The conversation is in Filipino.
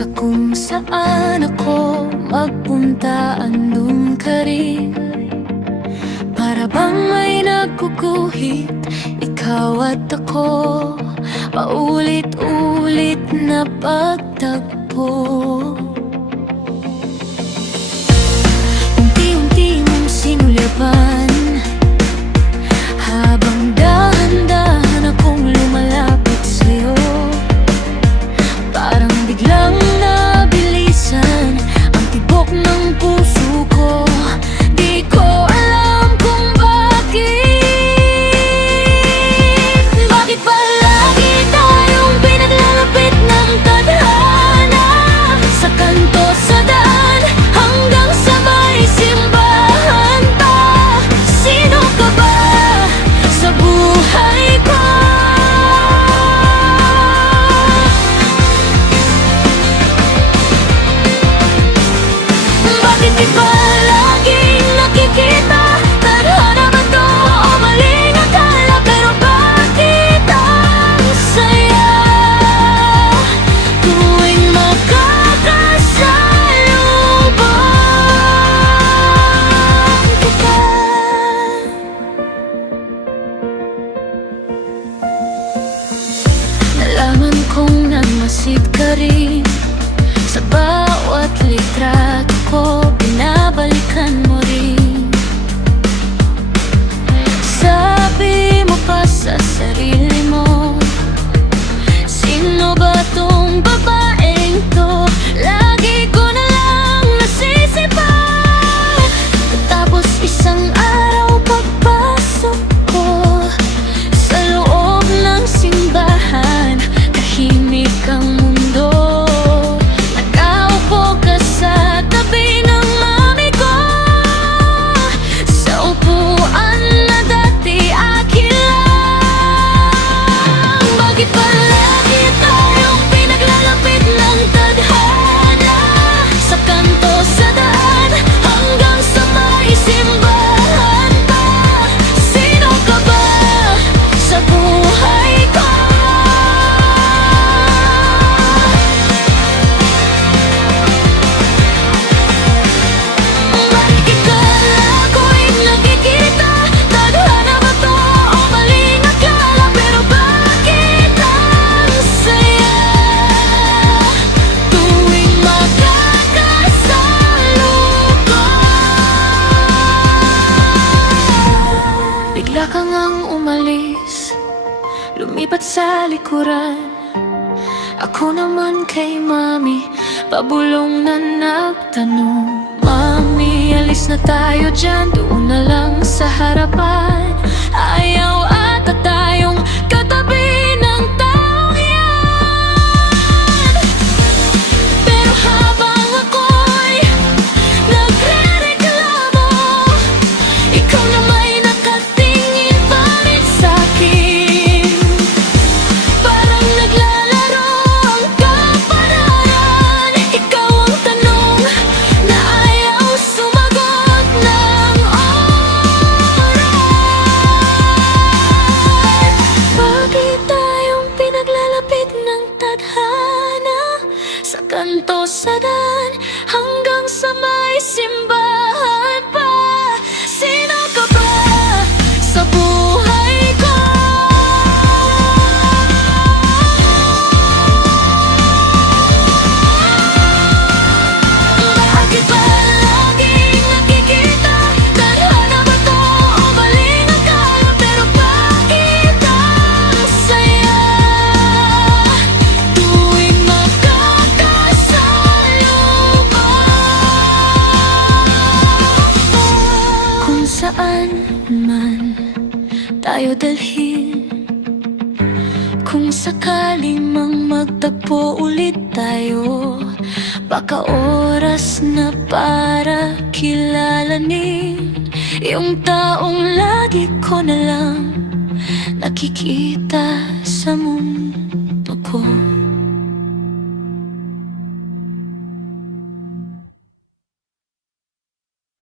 Sa kung saan ako magpunta, andun ka rin. Para bang may nagkukuhit, ikaw at ako, paulit-ulit na pagtagpo. Unti-unti mong sinulyapan, habang dahan-dahan akong lumalapit sa'yo. Parang biglang nabilisan ang tibok ng puso ko. Di ko alam kung bakit. Bakit ba lagi tayong pinaglalapit ng tadhana? Sa kanto, sa daan, hanggang sa may simbahan pa. Sino ka ba sa buhay ko? Bakit di ba laging nakikita? Tadhana ba to o maling akala? Pero bakit ang saya tuwing makakasalubong kita? Nalaman kong nagmasid ka rin. Sa bawat litrato ko, binabalikan mo rin. Sabi mo pa sa sarili mo, sino ba tong babaeng to? Lagi ko na lang nasisipan. Tapos isang araw pagpasok ko sa loob ng simbahan, tahimik ang mundo. Nakaupo ka sa tabi ng mami ko, sa upuan na dati akin lang. Bakit ba lagi tayong pinaglalapit ng tadhana? Sa kanto, sa daan, hanggang sa may simbahan pa. Sino ka ba sa buhay ko? Bakit ikala ko'y nakikita? Tadhana ba to o maling akala? Pero bakit ang saya tuwing makakasalubong? Bigla ka ngang umalis, lumipat sa likuran. Ako naman kay mami, pabulong na nagtanong, Mami, alis na tayo dyan, doon na lang sa harapan. Ayaw ata tayong katabi ng taong yan. Pero habang ako'y nagre-reklamo, ikaw na may nakatingin pa rin sa'kin. Parang naglalaro ang kapalaran. Ikaw ang tanong na ayaw sumagot ng oras. Bakit tayong pinaglalapit ng tadhana? Sa kanto, sa daan, hanggang sa may simbahan pa. Sino ka ba sa buhay ko? Bakit ba laging nakikita? Tadhana ba to o maling akala? Pero bakit ang saya tuwing makakasalubong? Kung saan man tayo dalhin, kung sakaling mang magtagpo ulit tayo, baka oras na para kilalanin yung taong lagi ko na lang nakikita sa mundo.